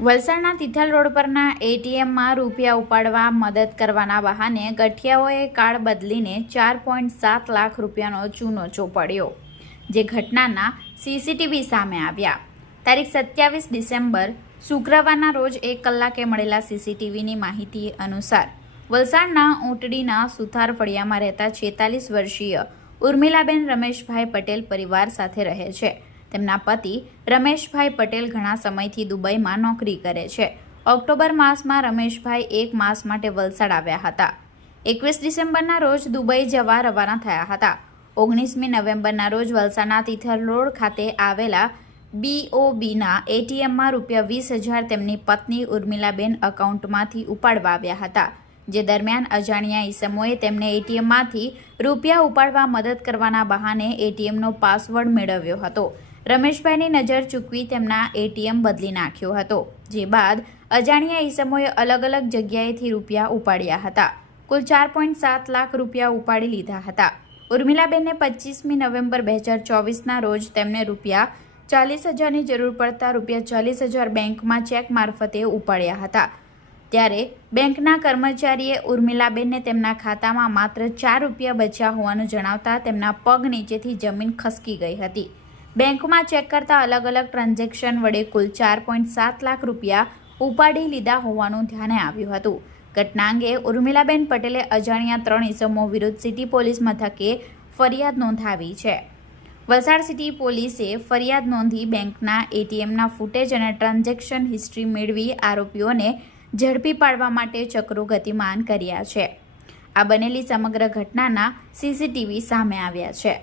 વલસાડના તિથલ રોડ પરના એટીએમમાં રૂપિયા ઉપાડવા મદદ કરવાના બહાને ગઠિયાઓએ કાર્ડ બદલીને 4.7 લાખ રૂપિયાનો ચૂનો ચોપડ્યો, જે ઘટનાના સીસીટીવી સામે આવ્યા। તારીખ 27 ડિસેમ્બર શુક્રવારના રોજ 1 કલાકે મળેલા સીસીટીવીની માહિતી અનુસાર વલસાડના ઊંટડીના સુથાર ફળિયામાં રહેતા 46 વર્ષીય ઉર્મિલાબેન રમેશભાઈ પટેલ પરિવાર સાથે રહે છે। તેમના પતિ રમેશભાઈ પટેલ ઘણા સમયથી દુબઈમાં નોકરી કરે છે। ઓક્ટોબર માસમાં રમેશભાઈ 1 માસ માટે વલસાડ આવ્યા હતા। 21 ડિસેમ્બરના રોજ દુબઈ જવા રવાના થયા હતા। 19મી નવેમ્બરના રોજ વલસાડના તિથલ રોડ ખાતે આવેલા BOBના એટીએમમાં રૂપિયા 20,000 તેમની પત્ની ઉર્મિલાબેન એકાઉન્ટમાંથી ઉપાડવા આવ્યા હતા, જે દરમિયાન અજાણ્યા ઈસમોએ તેમને એટીએમમાંથી રૂપિયા ઉપાડવા મદદ કરવાના બહાને એટીએમનો પાસવર્ડ મેળવ્યો હતો। રમેશભાઈની નજર ચૂકવી તેમના એટીએમ બદલી નાખ્યો હતો, જે બાદ અજાણ્યા ઈસમોએ અલગ અલગ જગ્યાએથી રૂપિયા ઉપાડ્યા હતા। કુલ 4.7 લાખ રૂપિયા ઉપાડી લીધા હતા। ઉર્મિલાબેનને 25મી નવેમ્બર 2024ના રોજ તેમને રૂપિયા 40,000ની જરૂર પડતા રૂપિયા 40,000 બેંકમાં ચેક મારફતે ઉપાડ્યા હતા। ત્યારે બેંકના કર્મચારીએ ઉર્મિલાબેનને તેમના ખાતામાં માત્ર 4 રૂપિયા બચ્યા હોવાનું જણાવતા તેમના પગ નીચેથી જમીન ખસકી ગઈ હતી। બેંકમાં ચેક કરતા અલગ અલગ ટ્રાન્ઝેક્શન વડે કુલ 4.7 લાખ રૂપિયા ઉપાડી લીધા હોવાનું ધ્યાને આવ્યું હતું। ઘટના અંગે ઉર્મિલાબેન પટેલે અજાણ્યા 3 ઈસમો વિરુદ્ધ સિટી પોલીસ મથકે ફરિયાદ નોંધાવી છે। વલસાડ સિટી પોલીસે ફરિયાદ નોંધી બેંકના એટીએમના ફૂટેજ અને ટ્રાન્ઝેક્શન હિસ્ટ્રી મેળવી આરોપીઓને ઝડપી પાડવા માટે ચક્રો ગતિમાન કર્યા છે। આ બનેલી સમગ્ર ઘટનાના સીસીટીવી સામે આવ્યા છે।